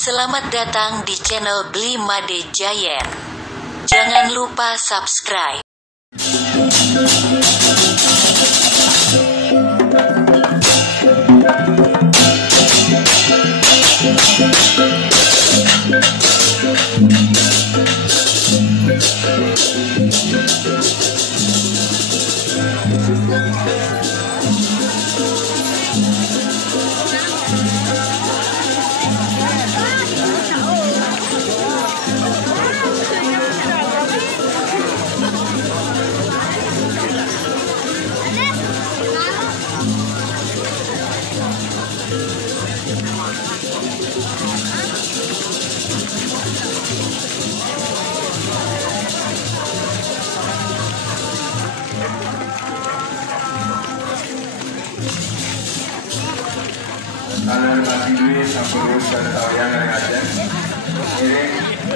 Selamat datang di channel Bli Made Giant. Jangan lupa subscribe. Kanan Mas Dwi Sampurus dan Tawyang dari Aceh. Ini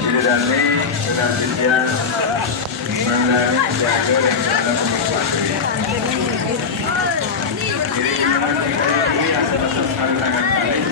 didandani dengan titian mengenai diatur yang sedang menikmati. Jadi memang kita ini adalah sekali sangat baik.